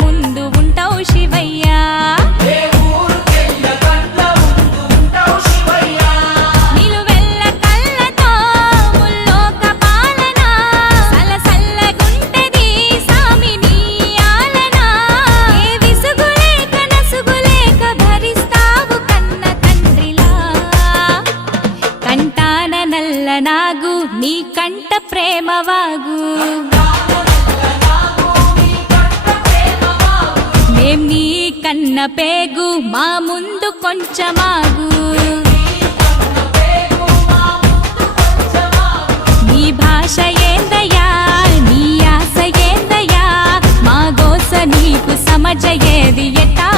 ముందు ఉంటావు శివయ్యా నిలువెల్ల కళ్ళతో ముల్లోక పాలన సలసల్లగుంటది సామి నీ ఆలన ఏ విసుగులేక నసుగులేక భరిస్తావు కన్న తండ్రిలా కంటాన నల్ల నాగు నీ కంట ప్రేమవాగు మేం నీ కన్న పేగు మా ముందు కొంచెమాగు నీ భాష ఏందయ్యా నీ ఆశ ఏందయ్యా మా గోస నీకు సమజ ఏది ఎట్టా